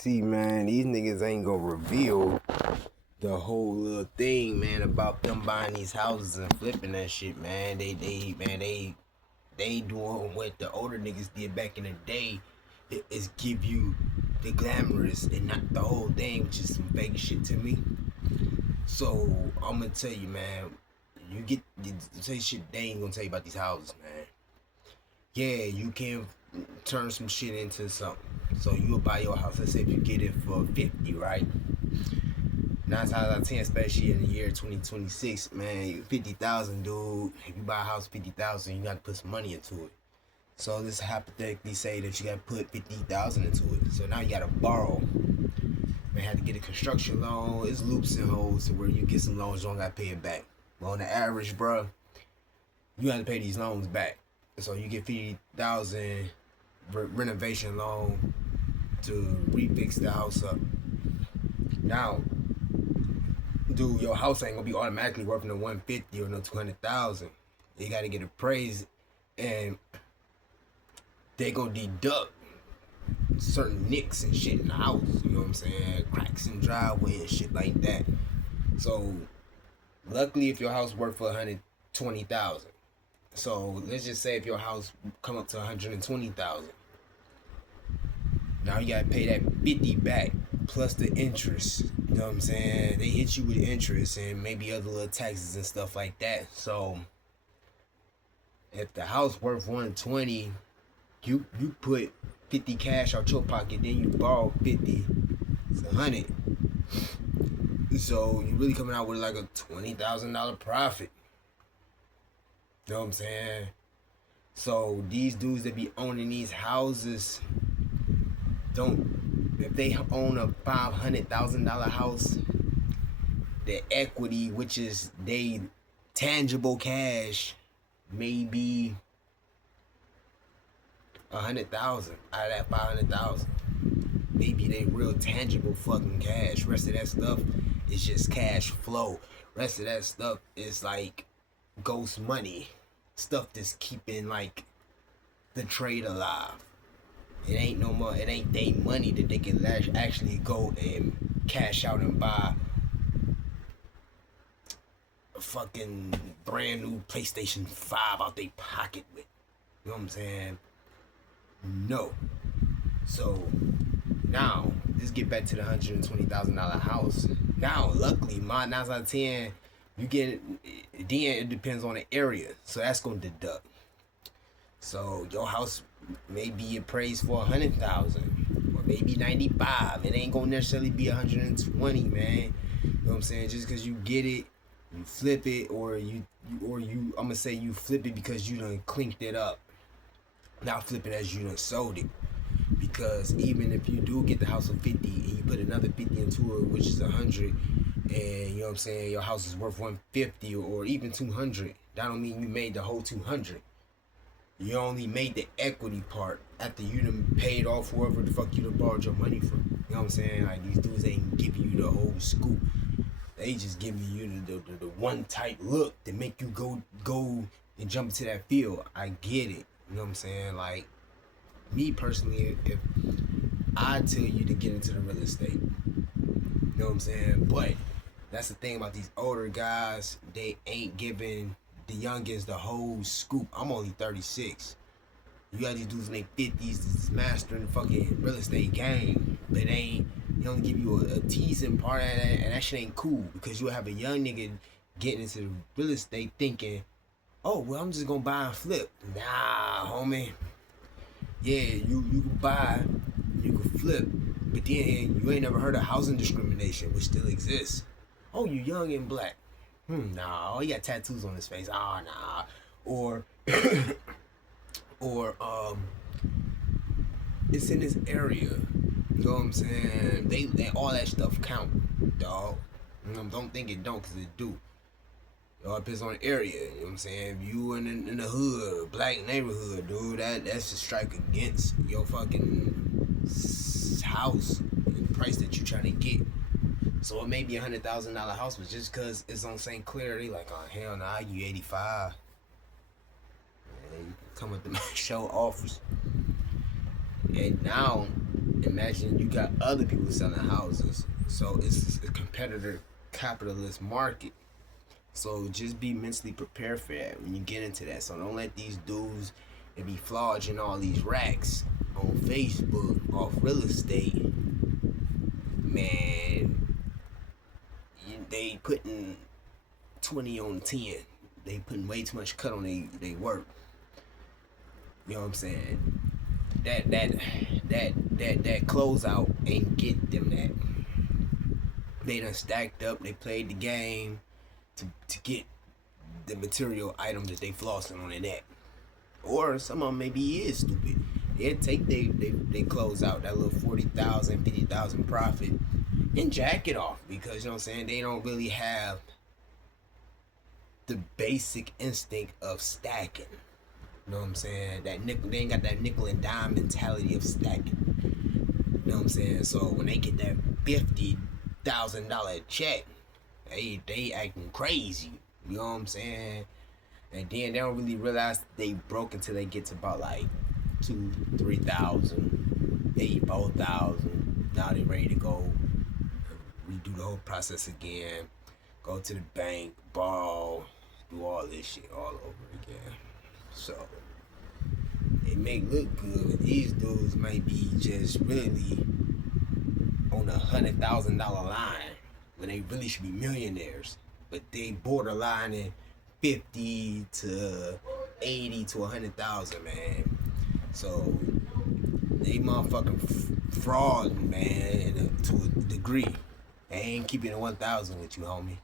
See, man, these niggas ain't gonna reveal the whole little thing, man, about them buying these houses and flipping that shit, man. They doing what the older niggas did back in the day. Is give you the glamorous and not the whole thing, which is some fake shit to me. So I'm gonna tell you, man. You say shit they ain't gonna tell you about these houses, man. Yeah, you can turn some shit into something. So you'll buy your house. Let's say if you get it for 50, right? 9 times out of 10, especially in the year 2026, man, 50,000, dude. If you buy a house 50,000, you got to put some money into it. So let's hypothetically say that you got to put 50,000 into it. So now you got to borrow. Man, had to get a construction loan. It's loops and holes to where you get some loans, you don't got to pay it back. But on the average, bro, you got to pay these loans back. So you get 50,000 renovation loan to refix the house up. Now, dude, your house ain't gonna be automatically worth no 150 or no 200,000. You gotta get appraised, and they gonna deduct certain nicks and shit in the house. You know what I'm saying? Cracks in driveway and shit like that. So, luckily, if your house worth for 120,000. So let's just say if your house come up to 120,000, now you gotta pay that 50 back plus the interest. You know what I'm saying? They hit you with interest and maybe other little taxes and stuff like that. So if the house worth 120, you put 50 cash out your pocket, then you borrow 50. It's 100. So you really coming out with like a $20,000 profit. You know what I'm saying? So these dudes that be owning these houses don't. If they own a $500,000 house, the equity, which is they tangible cash, maybe 100,000 out of that 500,000. Maybe they real tangible fucking cash. Rest of that stuff is just cash flow. Rest of that stuff is like ghost money. Stuff that's keeping like the trade alive. It ain't no more. It ain't they money that they can actually go and cash out and buy a fucking brand new PlayStation 5 out their pocket with. You know what I'm saying? No. So now let's get back to the $120,000 house. Now, luckily, my 9 out of 10, you get it. Then it depends on the area, so that's gonna deduct. So your house may be appraised for 100,000 or maybe 95. It ain't gonna necessarily be 120, man. You know what I'm saying? Just because you get it, you flip it, or you I'm gonna say you flip it because you done clinked it up. Not flip it as you done sold it. Because even if you do get the house for 50 and you put another 50 into it, which is 100, and you know what I'm saying, your house is worth 150 or even 200, that don't mean you made the whole 200. You only made the equity part after you done paid off whoever the fuck you done borrowed your money from. You know what I'm saying? Like, these dudes ain't giving you the whole scoop. They just giving you the one type look that make you go and jump into that field. I get it. You know what I'm saying? Like, me personally, if I tell you to get into the real estate, you know what I'm saying? But that's the thing about these older guys, they ain't giving the youngins the whole scoop. I'm only 36. You got these dudes in their 50s that's mastering the fucking real estate game, but they only give you a teasing part of that, and that shit ain't cool because you'll have a young nigga getting into the real estate thinking, oh, well, I'm just gonna buy and flip. Nah, homie. Yeah, you can buy, you can flip, but then you ain't never heard of housing discrimination, which still exists. Oh, you young and black. Nah, oh, he got tattoos on his face. Ah, nah. Or, it's in this area. You know what I'm saying? They all that stuff count, dog. Don't think it don't, cause it do. It all depends on the area. You know what I'm saying? If you in the hood, black neighborhood, dude, that's a strike against your fucking house and the price that you trying to get. So it may be $100,000 house, but just cause it's on St. Clair, they like, oh hell nah, I give you 85. Man, you come with the show offers. And now imagine you got other people selling houses. So it's a competitor capitalist market. So just be mentally prepared for that when you get into that. So don't let these dudes that be flogging all these racks on Facebook off real estate, man. They putting 20 on 10. They putting way too much cut on they work. You know what I'm saying? That closeout ain't get them that. They done stacked up. They played the game to get the material item that they flossing on their neck. Or some of them maybe is stupid. They'll take they close out that little 40,000, 50,000 profit and jack it off because you know what I'm saying, they don't really have the basic instinct of stacking. You know what I'm saying? That nickel, they ain't got that nickel and dime mentality of stacking. You know what I'm saying? So when they get that $50,000 check, they acting crazy. You know what I'm saying? And then they don't really realize they broke until they get to about like 2,000-3,000, maybe 4,000. Now they ready to go redo the whole process again. Go to the bank, borrow, do all this shit all over again. So they make look good. These dudes might be just really on $100,000 line when they really should be millionaires. But they borderline in 50 to 80 to 100,000, man. So they motherfucking fraud, man, to a degree. They ain't keeping it 1,000 with you, homie.